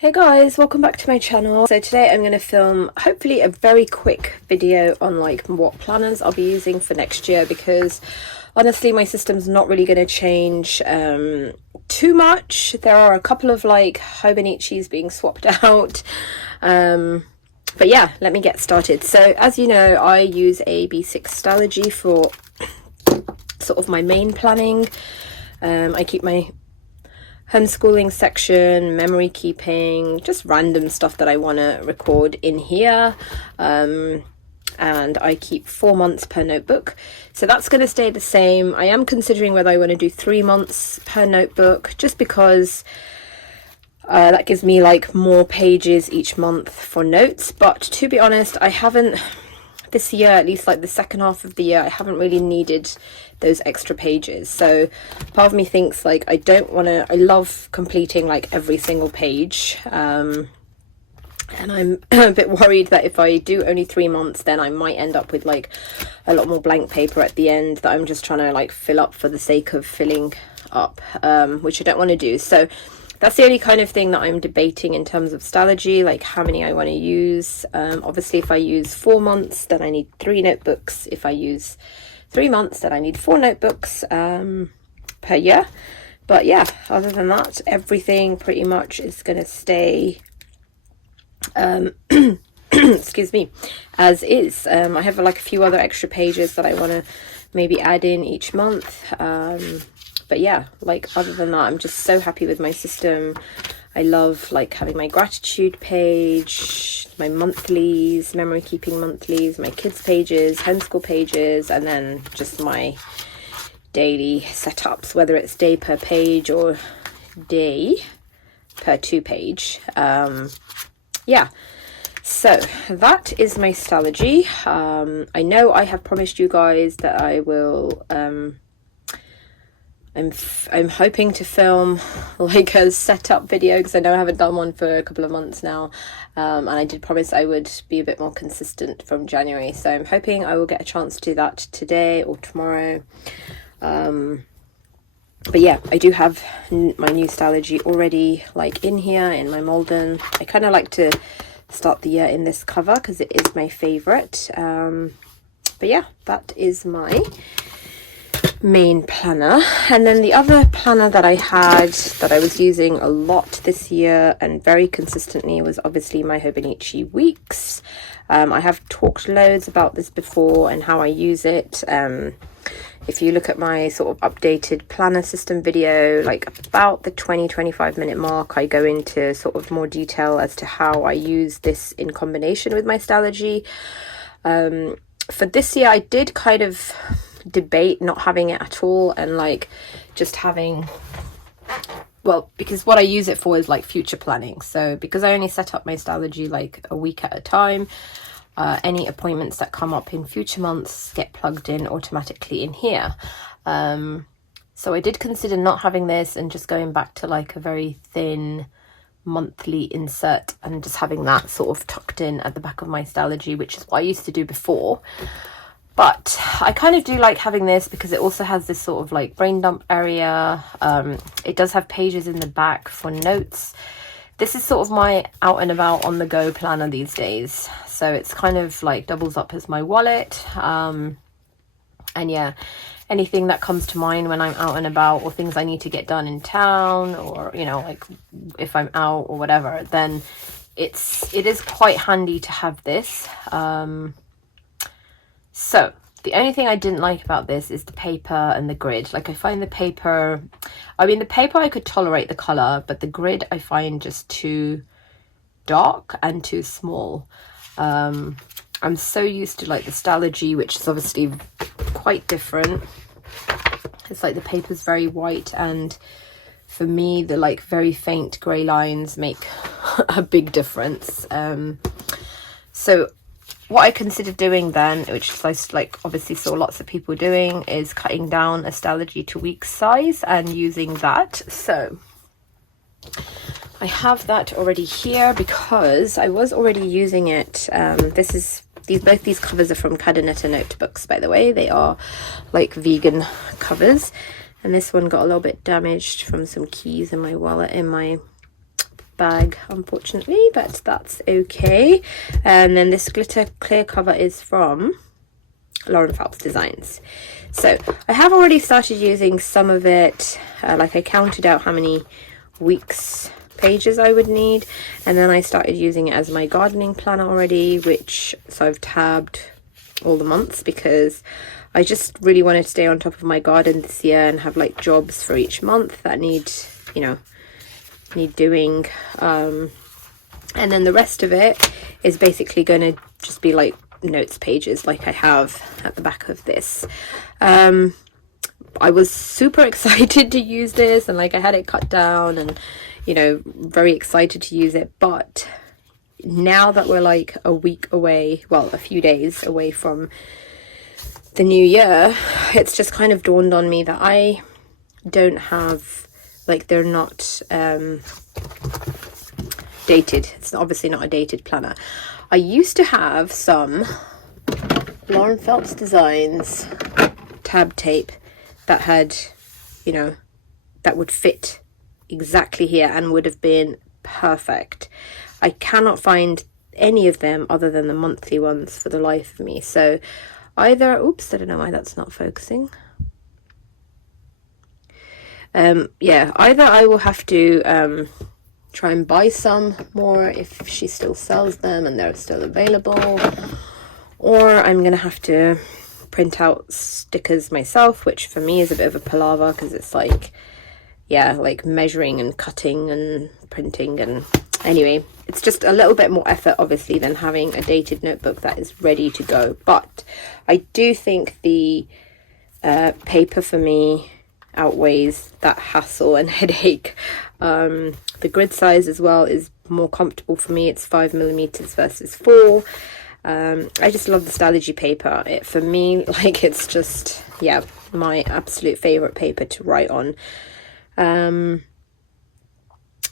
Hey guys, welcome back to my channel. So today I'm going to film hopefully a very quick video on like what planners I'll be using for next year, because honestly my system's not really going to change too much. There are a couple of like Hobonichis being swapped out, but yeah, let me get started. So as you know, I use a B6 Stalogy for sort of my main planning. I keep my homeschooling section, memory keeping, just random stuff that I want to record in here. And I keep 4 months per notebook, so that's going to stay the same. I am considering whether I want to do 3 months per notebook, just because that gives me like more pages each month for notes. But to be honest, I haven't, this year, at least like the second half of the year, I haven't really needed those extra pages. So part of me thinks like I don't want to, I love completing like every single page, and I'm a bit worried that if I do only 3 months, then I might end up with like a lot more blank paper at the end that I'm just trying to like fill up for the sake of filling up, which I don't want to do. So that's the only kind of thing that I'm debating in terms of Stalogy, like how many I want to use. Obviously if I use 4 months, then I need 3 notebooks. If I use 3 months, then I need 4 notebooks per year. But yeah, other than that, everything pretty much is going to stay excuse me, as is. I have like a few other extra pages that I want to maybe add in each month. But yeah, like other than that, I'm just so happy with my system. I love like having my gratitude page, my monthlies, memory keeping monthlies, my kids pages, homeschool pages, and then just my daily setups, whether it's day per page or day per 2 page. Yeah, so that is my Stalogy. I know I have promised you guys that I will I'm hoping to film like a setup video, because I know I haven't done one for a couple of months now, and I did promise I would be a bit more consistent from January, so I'm hoping I will get a chance to do that today or tomorrow. But yeah, I do have my new Stalogy already like in here in my Malden. I kind of like to start the year in this cover because it is my favorite. But yeah, that is my main planner. And then the other planner that I had that I was using a lot this year and very consistently was obviously my Hobonichi Weeks. I have talked loads about this before and how I use it. If you look at my sort of updated planner system video, like about the 20-25 minute mark, I go into sort of more detail as to how I use this in combination with my Stalogy. For this year, I did kind of debate not having it at all and like just having, well, because what I use it for is like future planning. So because I only set up my Stalogy like a week at a time, any appointments that come up in future months get plugged in automatically in here. So I did consider not having this and just going back to like a very thin monthly insert and just having that sort of tucked in at the back of my Stalogy, which is what I used to do before. But I kind of do like having this because it also has this sort of like brain dump area. It does have pages in the back for notes. This is sort of my out and about on the go planner these days. So it's kind of like doubles up as my wallet. And yeah, anything that comes to mind when I'm out and about, or things I need to get done in town, or, you know, like if I'm out or whatever, then it is quite handy to have this. So the only thing I didn't like about this is the paper and the grid. Like I find the paper, I mean the paper I could tolerate the color, but the grid I find just too dark and too small. I'm so used to like the Stalogy, which is obviously quite different. It's like the paper's very white, and for me the like very faint grey lines make a big difference. So what I considered doing then, which I like obviously saw lots of people doing, is cutting down a Stalogy to week size and using that. So I have that already here because I was already using it. Both these covers are from Cadernetta notebooks, by the way. They are like vegan covers, and this one got a little bit damaged from some keys in my wallet, in my bag, unfortunately, but that's okay. And then this glitter clear cover is from Lauren Phelps Designs. So I have already started using some of it. Like I counted out how many weeks pages I would need, and then I started using it as my gardening planner already, which so I've tabbed all the months because I just really wanted to stay on top of my garden this year and have like jobs for each month that need, you know, need doing. And then the rest of it is basically going to just be like notes pages like I have at the back of this. I was super excited to use this, and like I had it cut down and, you know, very excited to use it. But now that we're like a week away, well, a few days away from the new year, it's just kind of dawned on me that I don't have, like, they're not dated. It's obviously not a dated planner. I used to have some Lauren Phelps Designs tab tape that had, you know, that would fit exactly here and would have been perfect. I cannot find any of them other than the monthly ones for the life of me. So either, oops, I don't know why that's not focusing. Yeah, either I will have to try and buy some more if she still sells them and they're still available, or I'm gonna have to print out stickers myself, which for me is a bit of a palaver because it's like, yeah, like measuring and cutting and printing, and anyway, it's just a little bit more effort obviously than having a dated notebook that is ready to go. But I do think the paper for me outweighs that hassle and headache. The grid size as well is more comfortable for me. It's 5mm versus 4. I just love the Stalogy paper. It, for me, like, it's just, yeah, my absolute favorite paper to write on.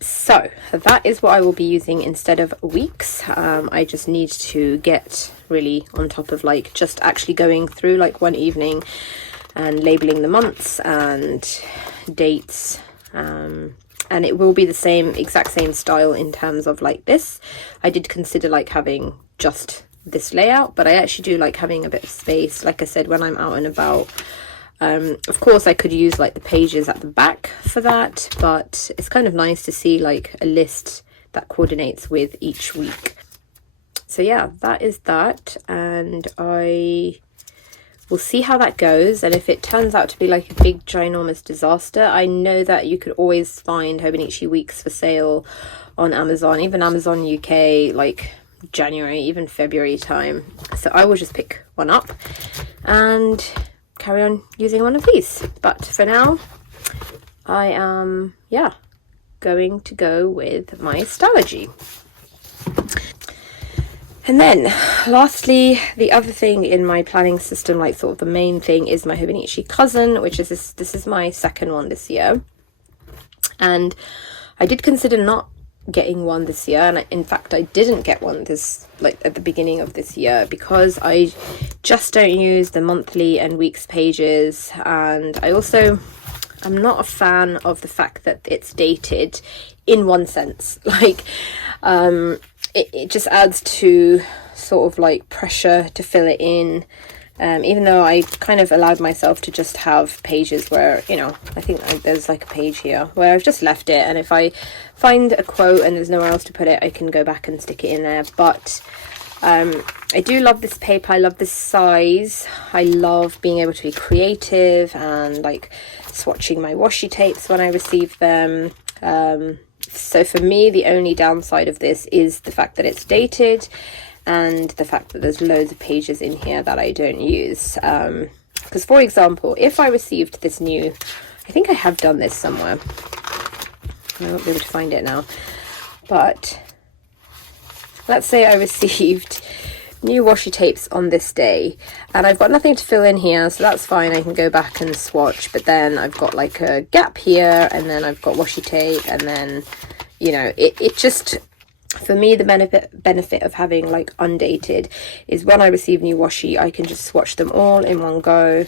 So that is what I will be using instead of weeks. I just need to get really on top of like just actually going through like one evening and labeling the months and dates. And it will be the same, exact same style in terms of like this. I did consider like having just this layout, but I actually do like having a bit of space. Like I said, when I'm out and about, of course I could use like the pages at the back for that, but it's kind of nice to see like a list that coordinates with each week. So yeah, that is that, and I will see how that goes. And if it turns out to be like a big ginormous disaster, I know that you could always find Hobonichi weeks for sale on Amazon, even Amazon UK, like January, even February time. So I will just pick one up and carry on using one of these. But for now, I am, yeah, going to go with my Stalogy. And then lastly, the other thing in my planning system, like sort of the main thing, is my Hobonichi cousin, which is this is my second one this year. And I did consider not getting one this year, and in fact I didn't get one this, like, at the beginning of this year, because I just don't use the monthly and weeks pages, and I'm not a fan of the fact that it's dated in one sense. Like, it just adds to sort of like pressure to fill it in, even though I kind of allowed myself to just have pages where, you know, I think there's like a page here where I've just left it, and if I find a quote and there's nowhere else to put it, I can go back and stick it in there. But I do love this paper. I love this size. I love being able to be creative and like swatching my washi tapes when I receive them. So for me, the only downside of this is the fact that it's dated and the fact that there's loads of pages in here that I don't use. Because, for example, if I received this new, I think I have done this somewhere. I won't be able to find it now. But let's say I received new washi tapes on this day, and I've got nothing to fill in here, so that's fine. I can go back and swatch, but then I've got like a gap here, and then I've got washi tape, and then, you know, it just, for me, the benefit of having like undated is when I receive new washi, I can just swatch them all in one go,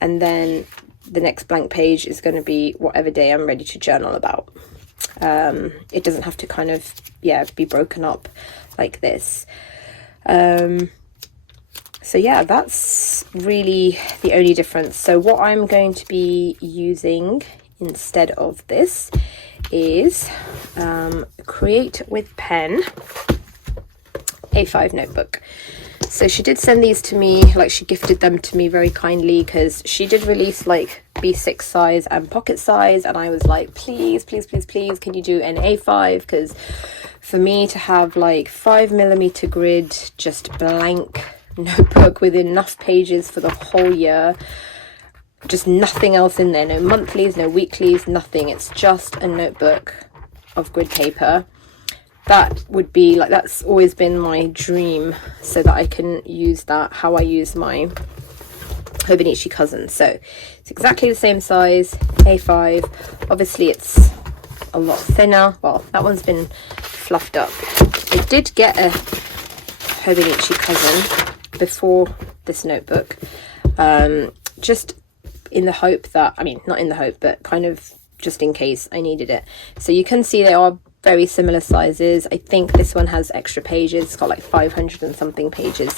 and then the next blank page is going to be whatever day I'm ready to journal about. it doesn't have to kind of, yeah, be broken up like this. So yeah, that's really the only difference. So what I'm going to be using instead of this is Create with Pen A5 notebook. So she did send these to me, like she gifted them to me very kindly, because she did release like B6 size and pocket size, and I was like, please, please, please, please, can you do an A5? Because for me to have like 5mm grid, just blank notebook with enough pages for the whole year, just nothing else in there, no monthlies, no weeklies, nothing, it's just a notebook of grid paper. That would be like, that's always been my dream, so that I can use that how I use my Hobonichi Cousin. So it's exactly the same size, A5. Obviously it's a lot thinner. Well, that one's been fluffed up. I did get a Hobonichi Cousin before this notebook, just in the hope that, I mean, not in the hope, but kind of just in case I needed it. So you can see they are very similar sizes. I think this one has extra pages. It's got like 500 and something pages,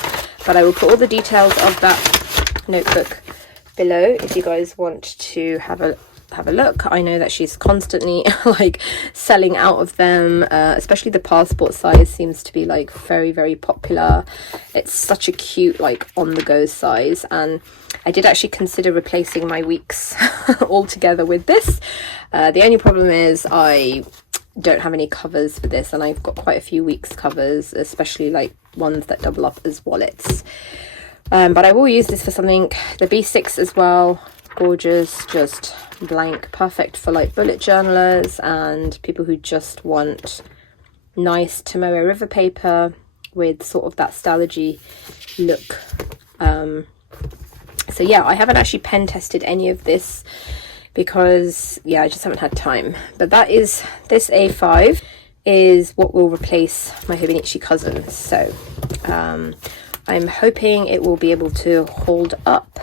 but I will put all the details of that notebook below if you guys want to have a look. I know that she's constantly like selling out of them, especially the passport size seems to be like very, very popular. It's such a cute like on the go size, and I did actually consider replacing my weeks altogether with this. The only problem is I don't have any covers for this, and I've got quite a few weeks covers, especially like ones that double up as wallets. But I will use this for something. The B6 as well, gorgeous, just blank, perfect for like bullet journalers and people who just want nice Tomoe River paper with sort of that Stalogy look. So yeah, I haven't actually pen tested any of this because yeah, I just haven't had time. But that is, this A5 is what will replace my Hobonichi Cousin. So I'm hoping it will be able to hold up.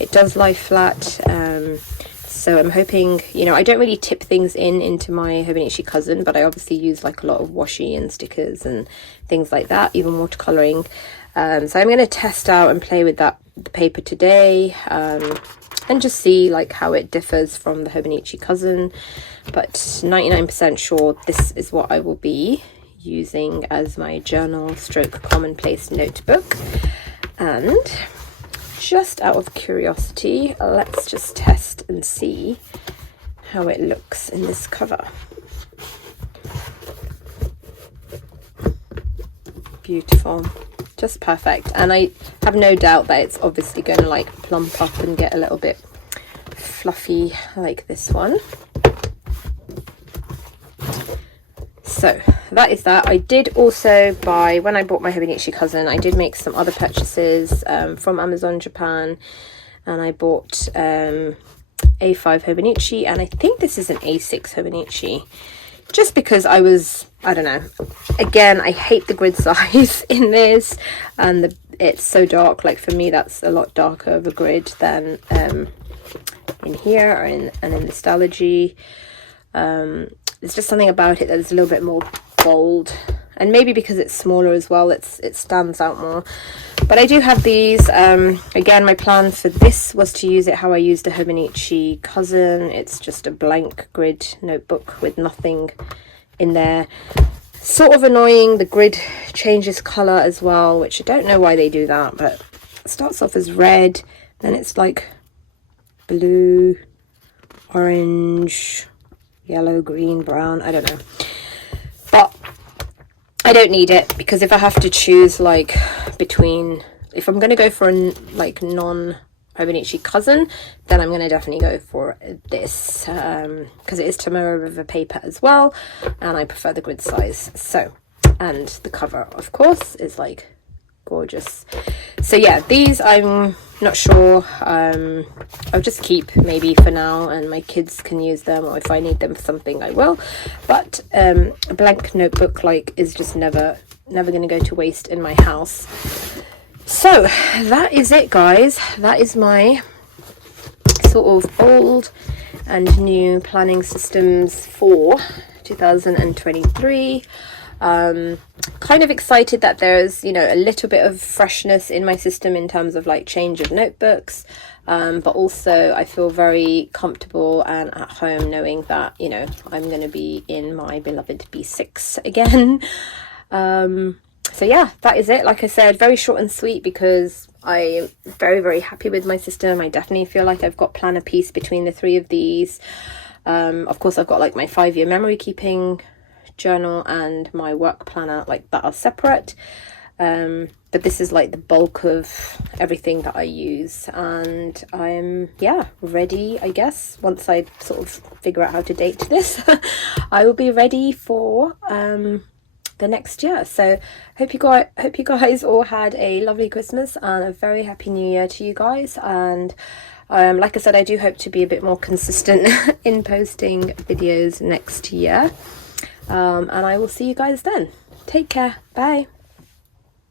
It does lie flat, so I'm hoping, you know, I don't really tip things into my Hobonichi Cousin, but I obviously use like a lot of washi and stickers and things like that, even watercolouring. So I'm going to test out and play with the paper today, and just see like how it differs from the Hobonichi Cousin. But 99% sure this is what I will be using as my journal stroke commonplace notebook. And just out of curiosity, let's just test and see how it looks in this cover. Beautiful, just perfect. And I have no doubt that it's obviously going to like plump up and get a little bit fluffy like this one. So that is that. I did also buy, when I bought my Hobonichi Cousin, I did make some other purchases from Amazon Japan, and I bought A5 Hobonichi, and I think this is an A6 Hobonichi, just because I don't know, again, I hate the grid size in this, and it's so dark. Like for me, that's a lot darker of a grid than in here and in the Stalogy. There's just something about it that's a little bit more bold, and maybe because it's smaller as well, it stands out more. But I do have these. Again, my plan for this was to use it how I used a Hobonichi Cousin. It's just a blank grid notebook with nothing in there. Sort of annoying, the grid changes colour as well, which I don't know why they do that, but it starts off as red, then it's like blue, orange, yellow, green, brown, I don't know. But I don't need it, because if I have to choose like between, if I'm going to go for a like non Hobonichi Cousin, then I'm going to definitely go for this, because it is Tomoe River Paper as well, and I prefer the grid size. So, and the cover of course is like gorgeous. So yeah, these I'm not sure, I'll just keep maybe for now, and my kids can use them, or if I need them for something I will. But a blank notebook like is just never going to go to waste in my house. So that is it, guys. That is my sort of old and new planning systems for 2023. Kind of excited that there's, you know, a little bit of freshness in my system in terms of like change of notebooks, but also I feel very comfortable and at home knowing that, you know, I'm going to be in my beloved B6 again. So yeah, that is it. Like I said, very short and sweet because I'm very, very happy with my system. I definitely feel like I've got planner peace between the three of these. Of course, I've got like my 5-year memory keeping journal and my work planner, like, that are separate. But this is like the bulk of everything that I use, and I'm, yeah, ready, I guess. Once I sort of figure out how to date this, I will be ready for the next year. So hope you guys all had a lovely Christmas and a very happy new year to you guys. And like I said, I do hope to be a bit more consistent in posting videos next year. And I will see you guys then. Take care. Bye.